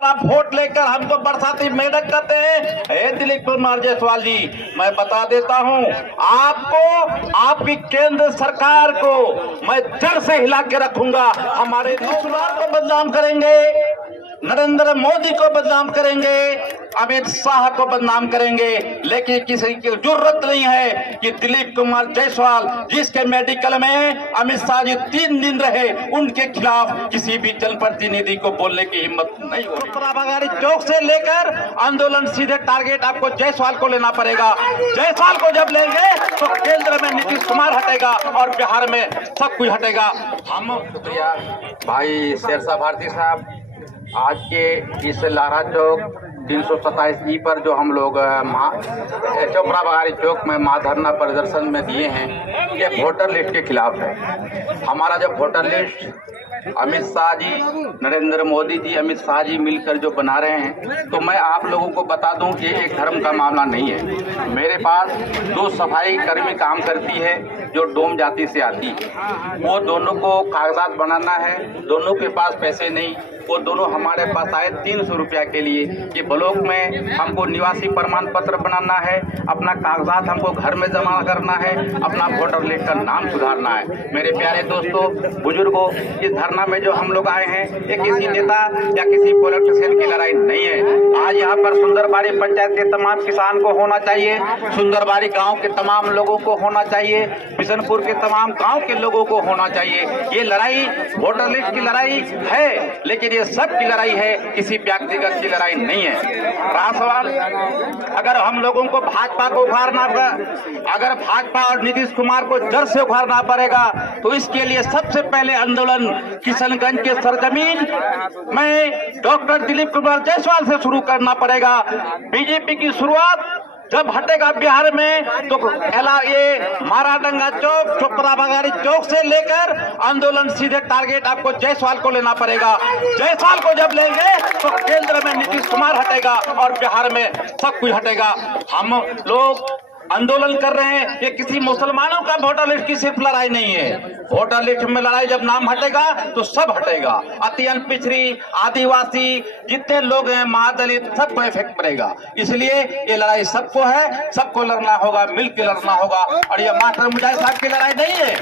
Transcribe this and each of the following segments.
आप वोट लेकर हमको बरसाती मेढक कहते हैं। हे दिलीप कुमार जायसवाल जी, मैं बता देता हूं आपको, आपकी केंद्र सरकार को मैं जड़ से हिला के रखूंगा। हमारे दुश्मन को बदनाम करेंगे, नरेंद्र मोदी को बदनाम करेंगे, अमित शाह को बदनाम करेंगे, लेकिन किसी की जरूरत नहीं है कि दिलीप कुमार जायसवाल जिसके मेडिकल में अमित शाह जी 3 दिन रहे, उनके खिलाफ किसी भी जनप्रतिनिधि को बोलने की हिम्मत नहीं हो रही। चौक से लेकर आंदोलन सीधे टारगेट आपको जायसवाल को लेना पड़ेगा। जायसवाल को जब लेंगे तो केंद्र में नीतीश कुमार हटेगा और बिहार में सब कुछ हटेगा। हम शुक्रिया भाई शेरशाह भारती साहब। आज के इस लारा चौक 327 ई पर जो हम लोग चोपड़ा बघारी चौक में धरना प्रदर्शन में दिए हैं, ये वोटर लिस्ट के खिलाफ है। हमारा जो वोटर लिस्ट अमित शाह जी, नरेंद्र मोदी जी, अमित शाह जी मिलकर जो बना रहे हैं, तो मैं आप लोगों को बता दूं कि एक धर्म का मामला नहीं है। मेरे पास 2 सफाई कर्मी काम करती है जो डोम जाति से आती है। वो दोनों को कागजात बनाना है, दोनों के पास पैसे नहीं। वो दोनों हमारे पास आए 300 रुपया के लिए कि ब्लॉक में हमको निवासी प्रमाण पत्र बनाना है, अपना कागजात हमको घर में जमा करना है, अपना वोटर लिस्ट का नाम सुधारना है। मेरे प्यारे दोस्तों, बुजुर्गों, इस धरना में जो हम लोग आए हैं, ये किसी नेता या किसी पॉलिटिशियन की लड़ाई नहीं है। आज यहाँ पर सुंदरबाड़ी पंचायत के तमाम किसान को होना चाहिए, सुंदरबाड़ी गाँव के तमाम लोगों को होना चाहिए, बिशनपुर के तमाम गाँव के लोगों को होना चाहिए। ये लड़ाई वोटर लिस्ट की लड़ाई है, लेकिन ये सब की लड़ाई है, किसी व्यक्तिगत की लड़ाई नहीं है। रहा सवाल, अगर हम लोगों को भाजपा को उखाड़ना, अगर भाजपा और नीतीश कुमार को जड़ से उखाड़ना पड़ेगा, तो इसके लिए सबसे पहले आंदोलन किशनगंज के सरजमीन में डॉक्टर दिलीप कुमार जायसवाल से शुरू करना पड़ेगा। बीजेपी की शुरुआत जब हटेगा बिहार में, तो ये महाराडंगा चौक, चोपड़ा बघारी चौक से लेकर आंदोलन सीधे टारगेट आपको जायसवाल को लेना पड़ेगा। जायसवाल को जब लेंगे तो केंद्र में नीतीश कुमार हटेगा और बिहार में सब कुछ हटेगा। हम लोग आंदोलन कर रहे हैं, ये किसी मुसलमानों का वोटर लिस्ट की सिर्फ लड़ाई नहीं है। वोटर लिस्ट में लड़ाई जब नाम हटेगा तो सब हटेगा। अत्यंत पिछड़ी, आदिवासी, जितने लोग हैं, महादलित, सबको इफेक्ट पड़ेगा। इसलिए ये लड़ाई सबको है, सबको लड़ना होगा, मिलकर लड़ना होगा। और ये मास्टर मुजाहिद साहब की लड़ाई नहीं है,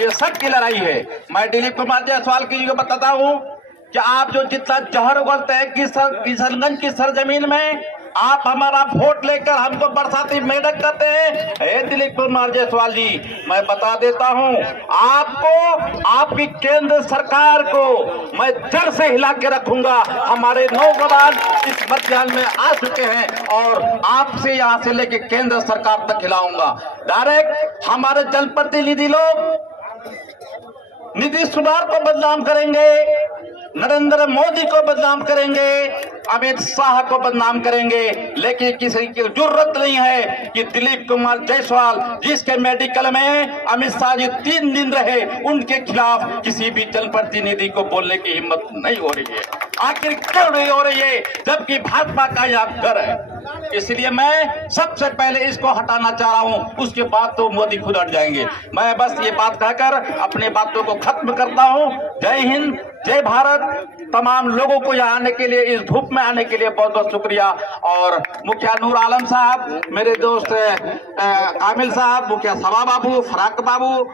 ये सबकी लड़ाई है। मैं दिलीप कुमार जायसवाल की बताता हूँ कि आप जो जितना जहर उगलते हैं किशनगंज की सरजमीन में, आप हमारा वोट लेकर हमको बरसाती मेढक कहते हैं। हे दिलीप कुमार जायसवाल जी, मैं बता देता हूं आपको, आपकी केंद्र सरकार को मैं जड़ से हिला के रखूंगा। हमारे नौजवान इस मध्याह्न में आ चुके हैं और आपसे यहां से लेके केंद्र सरकार तक हिलाऊंगा। डायरेक्ट हमारे जनप्रतिनिधि लोग नीतीश कुमार को बदनाम करेंगे, नरेंद्र मोदी को बदनाम करेंगे, अमित शाह को बदनाम करेंगे, लेकिन किसी की जरूरत नहीं है कि दिलीप कुमार जायसवाल जिसके मेडिकल में अमित शाह जी 3 दिन रहे, उनके खिलाफ किसी भी जनप्रतिनिधि को बोलने की हिम्मत नहीं हो रही है। आखिर क्यों नहीं हो रही है, जबकि भाजपा का यहाँ घर है। इसलिए मैं सबसे पहले इसको हटाना चाह रहा हूं, उसके बाद तो मोदी खुद हट जाएंगे। मैं बस ये बात कहकर अपने बातों को खत्म करता हूं। जय हिंद, जय भारत। तमाम लोगों को यहाँ आने के लिए, इस धूप में आने के लिए बहुत बहुत शुक्रिया। और मुखिया नूर आलम साहब, मेरे दोस्त कामिल साहब, मुखिया सभा बाबू, फराक बाबू,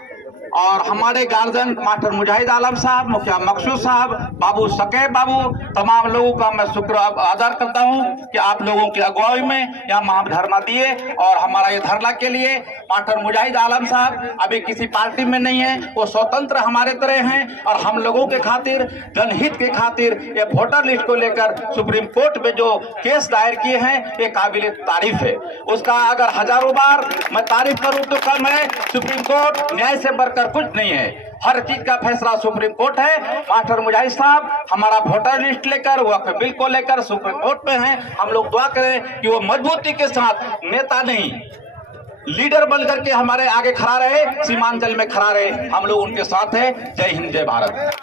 और हमारे गार्जियन मास्टर मुजाहिद आलम साहब, मुखिया मकसूद साहब, बाबू सकेब बाबू, तमाम लोगों का मैं शुक्र अदा करता हूं कि आप लोगों की अगुवाई में यहाँ महा धरना दिए। और हमारा ये धरना के लिए मास्टर मुजाहिद आलम साहब अभी किसी पार्टी में नहीं है, वो स्वतंत्र हमारे तरह हैं और हम लोगों के खातिर, जनहित के खातिर ये वोटर लिस्ट को लेकर सुप्रीम कोर्ट में जो केस दायर किए हैं, ये काबिल तारीफ है। उसका अगर हजारों बार मैं तारीफ करूँ तो कम है। सुप्रीम कोर्ट न्याय से बढ़कर कुछ नहीं है, हर चीज का फैसला सुप्रीम कोर्ट है। मास्टर मुजाहिद साहब हमारा वोटर लिस्ट लेकर, वक्फ बिल को लेकर सुप्रीम कोर्ट में हैं। हम लोग दुआ करें कि वो मजबूती के साथ, नेता नहीं लीडर बन करके हमारे आगे खड़ा रहे, सीमांचल में खड़ा रहे। हम लोग उनके साथ हैं। जय हिंद, जय भारत।